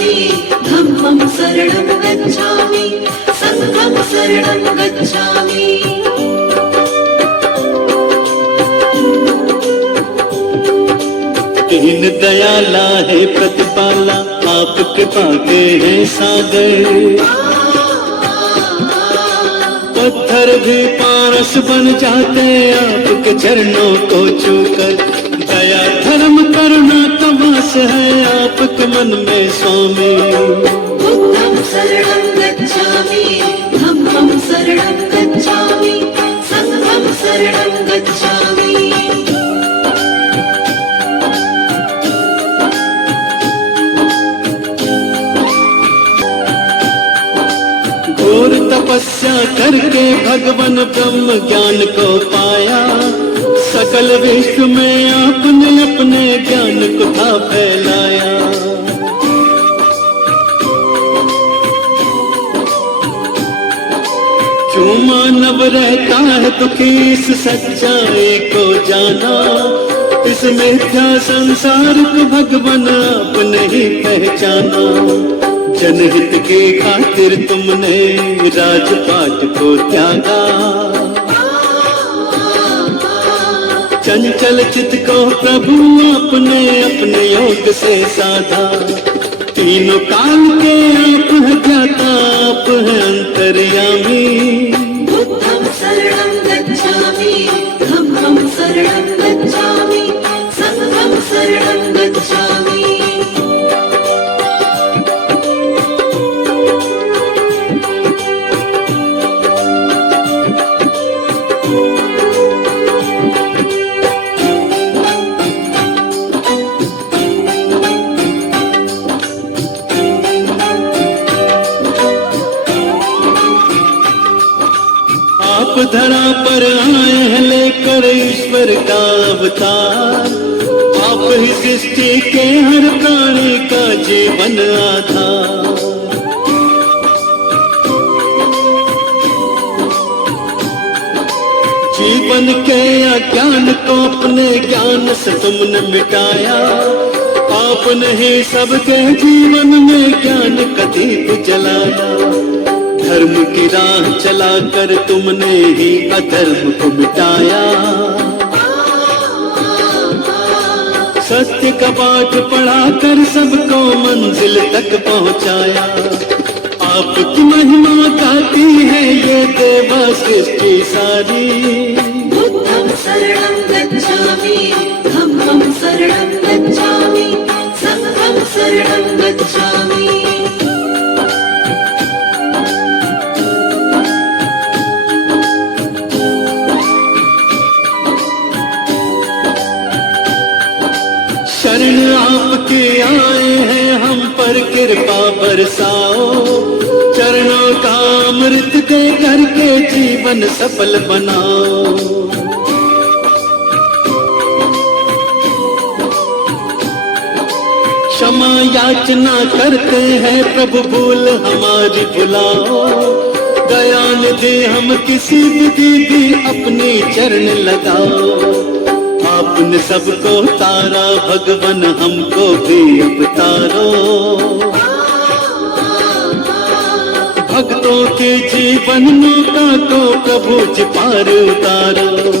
गच्छामि, धम्मं शरणं गच्छामि, संघं शरणं गच्छामि। दीन दयाला है प्रतिपाला, आप कृपा के हैं सागर। पत्थर भी पारस बन जाते आपके चरणों को छूकर। दया धर्म करुणा का वास है आपके मन में स्वामी। बुद्धं शरणं गच्छामि, धम्मं शरणं गच्छामि, संघं शरणं गच्छामि। घोर तपस्या करके भगवान ब्रह्म ज्ञान को पाया। सकल विश्व में आपने अपने ज्ञान को था फैलाया। जो मानव रहता है दुखी इस सच्चाई को जाना। इस मिथ्या संसार को भगवान आपने ही पहचाना। जनहित के खातिर तुमने राजपाट को त्यागा। चंचल चित्त को प्रभु आपने अपने योग से साधा। तीनों काल के आप हैं ज्ञाता, आप हैं अंतर्यामी। बुद्धं शरणं गच्छामि, धम्मं शरणं गच्छामि, संघं शरणं गच्छामि। आप धरा पर आए हैं लेकर ईश्वर का अवतार। आप ही सृष्टि के हर प्राणी का जीवन आधार। जीवन के अज्ञान को अपने ज्ञान से तुमने मिटाया। आपने ही सबके जीवन में ज्ञान का दीप जलाया। धर्म की राह चलाकर तुमने ही अधर्म को मिटाया। सत्य का पाठ पढ़ाकर सबको मंजिल तक पहुंचाया। आपकी महिमा गाती है ये देवा सृष्टि सारी। बुद्धं शरणं गच्छामि, धम्मं शरणं गच्छामि, संघं शरणं गच्छामि। शरण आपके आए हैं हम पर कृपा बरसाओ। चरणों का अमृत दे करके जीवन सफल बनाओ। क्षमा याचना करते हैं प्रभु भूल हमारी भुलाओ। दया निधि हम किसी विधि भी अपने चरण लगाओ। आपने सबको तारा भगवान हमको भी अब तारो। भक्तों के जीवन नौका को प्रभु जी पार उतारो।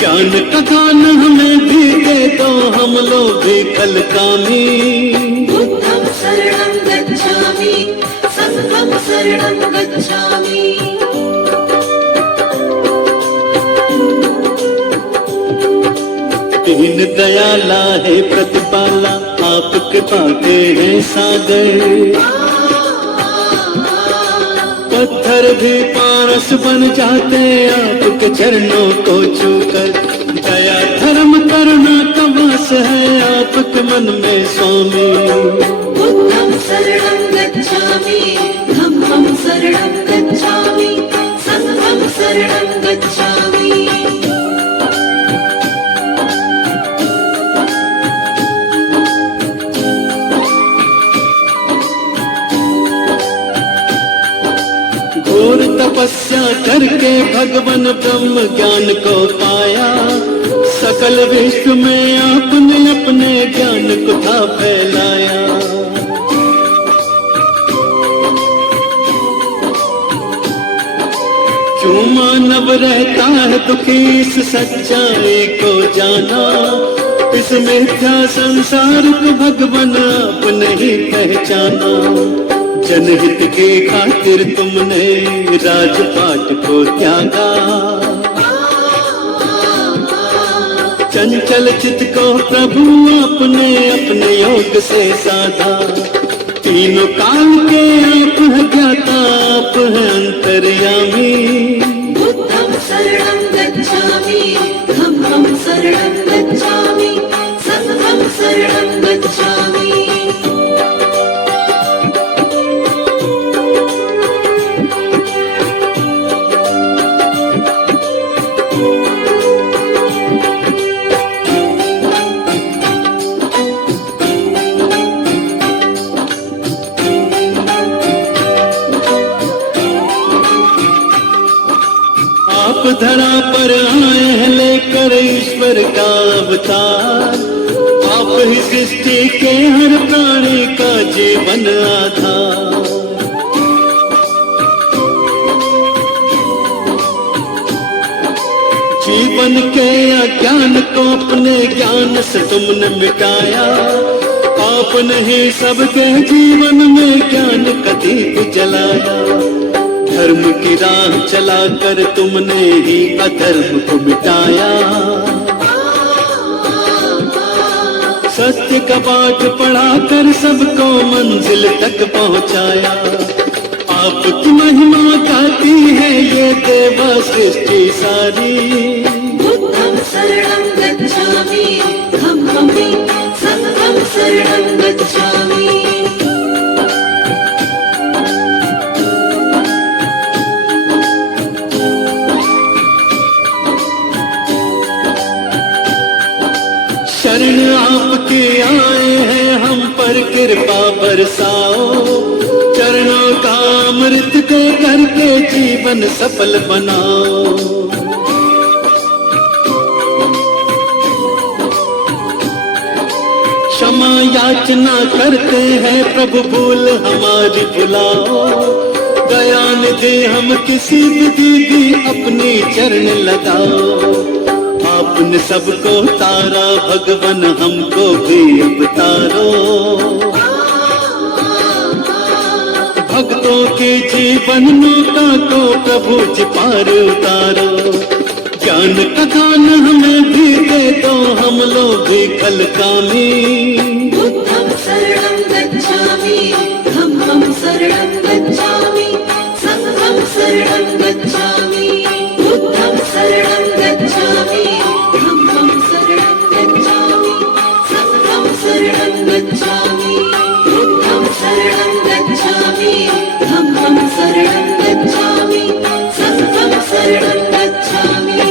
ज्ञान का दान हमें भी दे दो, हम लोग भी कल कामी। बुद्धं शरणं गच्छामि, संघं शरणं गच्छामि। दीन दयाला है प्रतिपाला, आप कृपा के हैं सागर। पत्थर भी पारस बन जाते आपके चरणों को छूकर। दया धर्म करुणा का वास है आपके मन में स्वामी। बुद्धं शरणं गच्छामि, धम्मं शरणं गच्छामि, संघं शरणं गच्छामि। घोर तपस्या करके भगवान ब्रह्म ज्ञान को पाया। सकल विश्व में आपने अपने ज्ञान को था फैलाया। क्यों मानव रहता है दुखी इस सच्चाई को जाना, इस मिथ्या संसार को भगवान आप नहीं पहचाना। जनहित के खातिर तुमने राजपाट को त्यागा, चंचल चित को प्रभु आपने अपने योग से साधा। तीनों काल के आप हैं ज्ञाता, आप हैं अंतर्यामी। बुद्धं शरणं गच्छामि, धम्मं शरणं गच्छामि, संघं शरणं गच्छामि। आप धरा पर आए हैं लेकर ईश्वर का अवतार, आप ही सृष्टि के हर प्राणी का जीवन आधार। जीवन के अज्ञान को अपने ज्ञान से तुमने मिटाया, आपने ही सबके जीवन में ज्ञान का दीप जलाया। धर्म की राह चलाकर तुमने ही अधर्म को मिटाया, सत्य का पाठ पढ़ाकर सबको मंजिल तक पहुंचाया। आपकी महिमा गाती है ये देवा सृष्टि सारी। बुद्धं शरणं गच्छामि, धम्मं संघं शरणं गच्छामि। शरण आपके आए हैं हम पर कृपा बरसाओ, चरणों का अमृत दे करके जीवन सफल बनाओ। क्षमा याचना करते हैं प्रभु भूल हमारी भुलाओ, दया निधि हम किसी विधि भी अपनी चरण लगाओ। आपने सबको तारा भगवान हमको भी अब तारो, भक्तों के जीवन नौका को प्रभु जी पार उतारो। ज्ञान का दान हमें भी दे दो, हम लोग भी कल कामी। बुद्धं शरणं गच्छामि, धम्मं शरणं गच्छामि, संघं शरणं गच्छामि। बुद्धं शरणं गच्छामि, धम्मं शरणं गच्छामि, संघं शरणं गच्छामि। बुद्धं शरणं गच्छामि, धम्मं शरणं गच्छामि, संघं शरणं गच्छामि।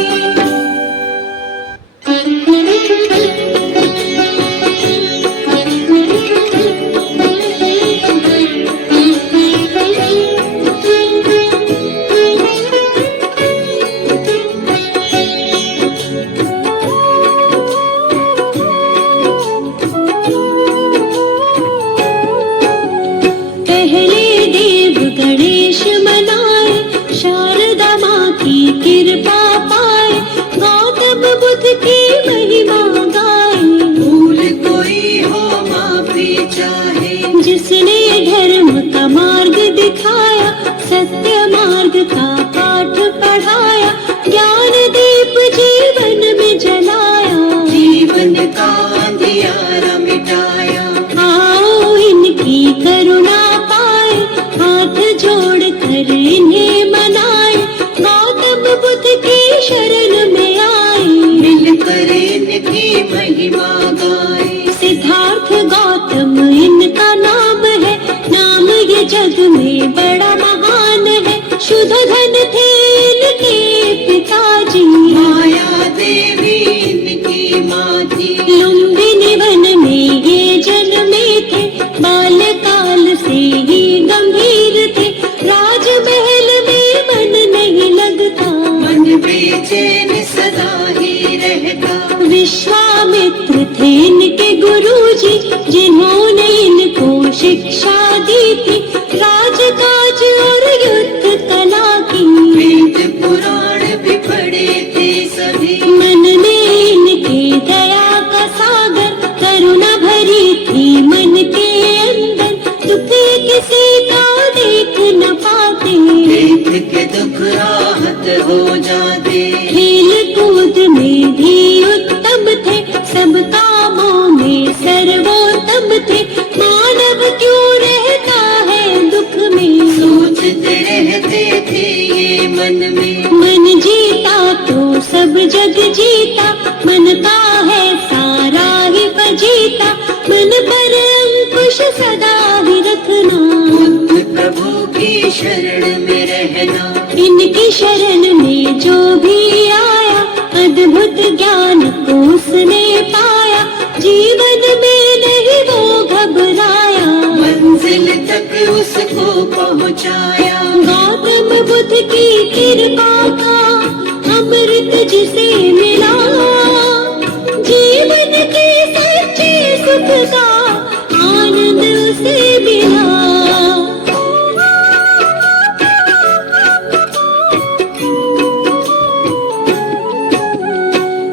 जिसने धर्म का मार्ग दिखाया, सत्य मार्ग का पाठ पढ़ाया, ज्ञान दीप जीवन में जलाया, जीवन का अंधियारा मिटाया। आओ इनकी करुणा पाए, हाथ जोड़ कर इन्हें मनाए, गौतम बुद्ध की शरण में आए, मिलकर इनकी महिमा गाए। सिद्धार्थ गौतम इनका नाम है, नाम ये जग में बड़ा महान है। शुद्ध धन थे इनके पिताजी, माया देवी इनकी माँ थी। लुम्बिनी वन में ये जन्मे थे, बाल्यकाल से ही गंभीर थे। राजमहल में मन नहीं लगता, मन बेचैन सदा ही रहता। विश्वामित्र थे इनके गुरुजी, जिन्होंने इनको शिक्षा दी थी, राजकाज और युद्ध कला की। वेद हो जाते। खेल कूद में भी उत्तम थे, सब कामों में सर्वोत्तम थे। मानव क्यों रहता है दुख में, सोचते रहते थे ये मन में। मन जीता तो सब जग जीता, मन का है सारा ही बजीता। मन पर अंकुश सदा ही रखना, बुद्ध प्रभु की शरण में रहना। इनकी शरण में जो भी आया, अद्भुत ज्ञान को उसने पाया। जीवन में नहीं वो घबराया, मंजिल तक उसको पहुँचाया। गौतम बुद्ध की कृपा का अमृत जिसे मिला, जीवन के सच्चे सुख का आनंद उसे मिला।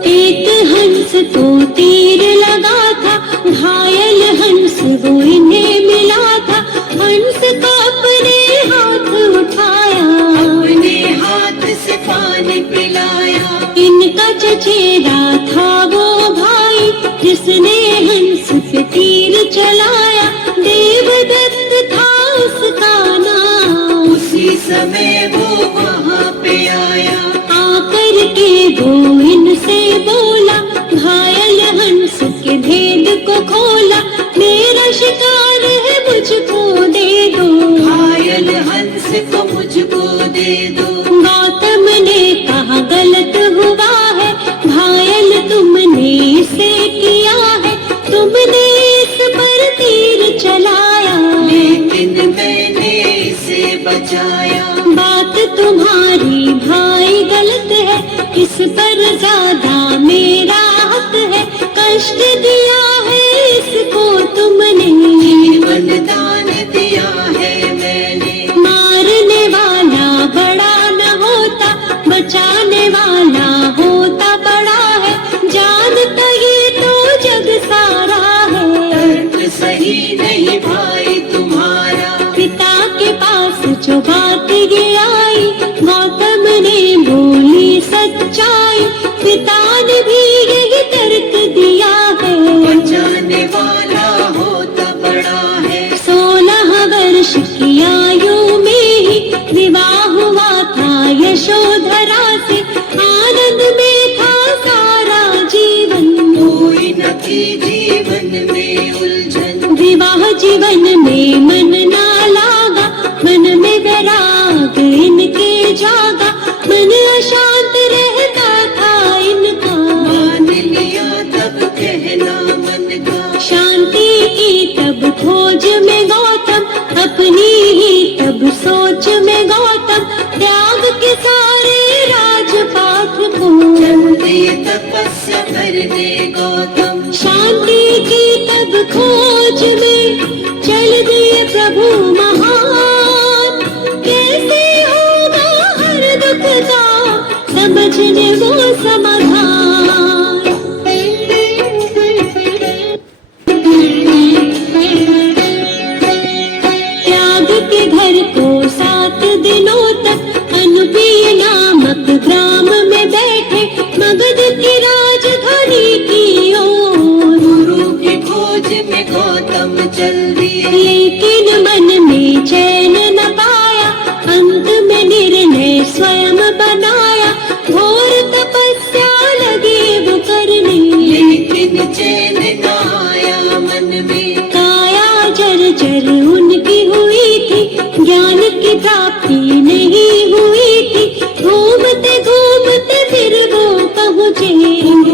एक हंस को तीर लगा था, घायल हंस वो इन्हें मिला था। हंस का अपने हाथ उठाया, अपने हाथ से पानी पिलाया। इनका चचेरा था वो भाई, जिसने हंस पे तीर चलाया। देवदत्त था उसका नाम, उसी समय वो वहाँ पे आया। आकर के वो इनसे बोला, घायल हंस के भेद को खोला। मेरा शिकार है मुझको दे दो, घायल हंस को मुझको दे दो। गौतम ने कहा गलत हुआ है, घायल तुमने इसे किया है। तुमने इस पर तीर चलाया, लेकिन मैंने इसे बचाया। बात तुम्हारी भाई गलत है, इस पर ज्यादा मेरा हक है। कष्ट दिया है इसको तुमने, जीवन दान दिया है मैंने। मारने वाला बड़ा न होता, बचाने वाला होता बड़ा है। जानता ये तो जग सारा है, तर्क सही नहीं भाई तुम्हारा। पिता के पास जो बात ये आई, गौतम ने बोली सच्चाई। पिता ने भी यही तर्क दिया है, बचाने वाला होता बड़ा है। 16 वर्ष की आयु में ही विवाह हुआ था यशोधरा से। आनंद में था सारा जीवन, कोई न थी जीवन में उलझन। विवाह जीवन में मन ना लागा, मन में वैराग इनके जागा। मन अशांत रहता था इनका, मान लिया तब कहना मन का। शांति की तब खोज में गौतम, अपनी ही तब सोच में गौतम। त्याग के सारे राजपाट को, चल दिए तपस्या करने गौतम। शांति की तब खोज में चल दिए प्रभु महान। कैसे होगा हर दुख का समझने वो समाधान। त्याग के घर को 7 दिनों तक अनुपीय नामक ग्राम में बैठे, मगध की राजधानी की ओर। गुरु की खोज में गौतम चल दिए। लेकिन मन में चैन न पाया, अंत में निर्णय स्वयं बनाया। घोर तपस्या लगे वो करने, लेकिन चैन न आया मन में। काया जर्जर उनकी हुई थी, ज्ञान की प्राप्ति नहीं हुई थी। घूमते घूमते फिर वो पहुँचे,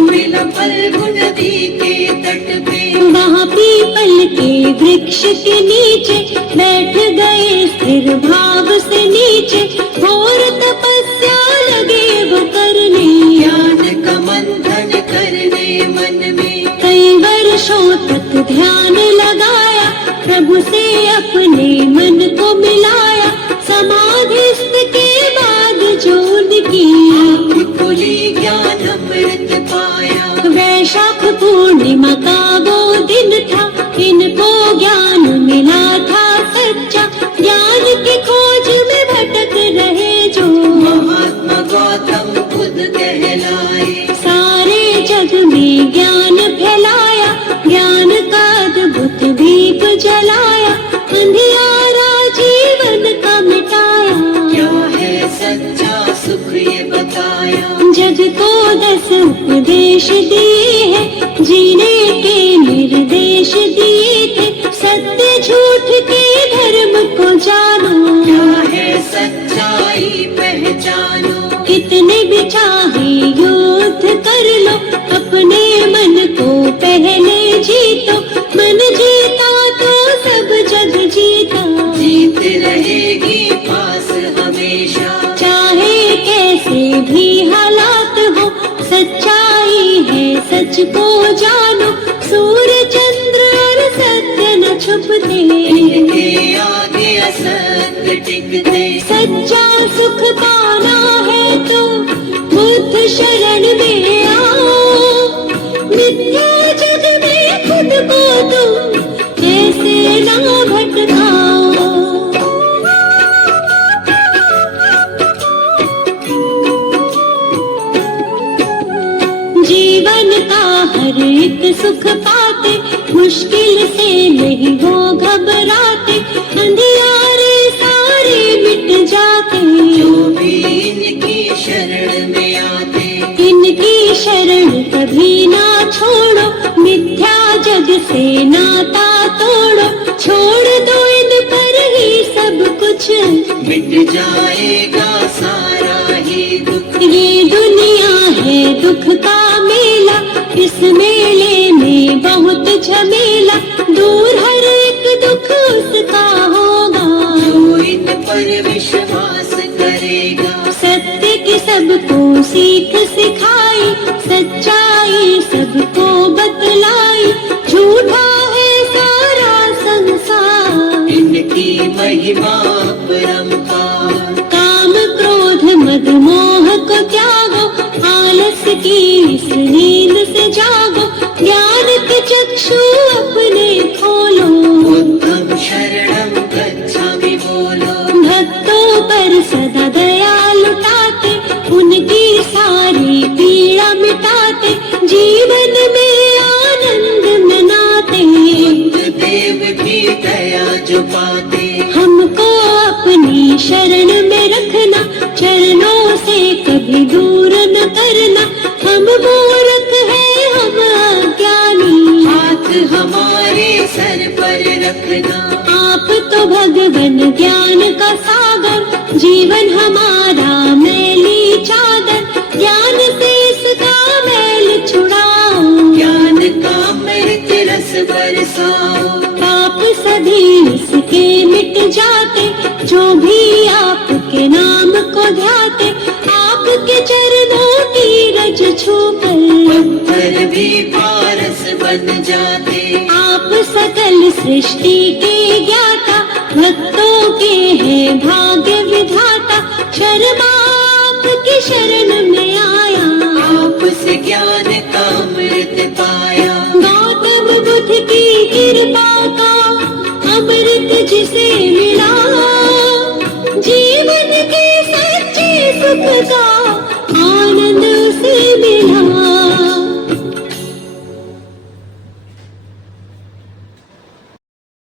मिला फल्गु नदी के तट पे। वहाँ पीपल के वृक्ष के नीचे बैठ गए स्थिर भाव से नीचे। घोर तपस्या लगे वो करने, ज्ञान का मंथन करने मन में। कई वर्षों तक ध्यान लगाया, प्रभु से अपने मन को मिलाया। समाधिस्थ के बाद जो उनकी आँख खुली ज्ञान अमृत पाया। वैशाख पूर्णिमा का वो दिन था, इनको ज्ञान उपदेश दिए हैं, जीने के निर्देश दिए थे। सत्य झूठ के धर्म को जानो, क्या है सच्चाई पहचानो। कितने भी चाहे युद्ध कर लो, अपने मन को पहले जीतो। मन जीता तो सब जग जीता, जीत रहेगी पास हमेशा। चाहे कैसे भी हालात हो, सच्चाई है सच को जानो। सूर्य चंद्र और सत्य न छुपते, इनके आगे असत्य टिकते। सच्चा सुख पाना है तो बुद्ध शरण में आओ। मिथ्या जग में खुद को तुम ऐसे ना भटकाओ। जीवन का हर एक सुख पाते, मुश्किल से नहीं वो घबराते। अंधियारे सारे मिट जाते, जो भी इनकी शरण में आते। इनकी शरण कभी ना छोड़ो, मिथ्या जग से नाता तोड़ो। छोड़ दो इन पर ही सब कुछ, मिट जाएगा सारा ही दुख। ये दुनिया है दुख का मेला, इस मेले में बहुत झमेला। दूर हर एक दुख उसका होगा, जो इन पर विश्वास करेगा। सत्य की सबको सीख सिखाई, सच्चाई सबको बतलाई। झूठा है सारा संसार, इनकी महिमा परंपार। काम क्रोध मद मोह को त्यागो, आलस की इस नींद से जागो। ज्ञान के चक्षु अपने खोलो, बुद्धं शरणं गच्छामि बोलो। भक्तों पर सदा दया लुटाते, उनकी सारी पीड़ा मिटाते। जीवन में आनंद मनाते, बुद्ध देव की दया जो पाते। हमको अपनी शरण में रखना, चरणों से कभी दूर न करना। हम मूर्ख हैं हम अज्ञानी, हाथ हमारे सर पर रखना। आप तो भगवन ज्ञान का सागर। जीवन हमारा मैली चादर, ज्ञान से इसका मैल छुड़ाओ। ज्ञान का अमृत रस बरसाओ। पाप सभी इसके मिट जाते, जो भी आपके नाम को ध्याते। आपके चरणों की रज छूकर पत्थर भी पारस बन जाते। आप सकल सृष्टि के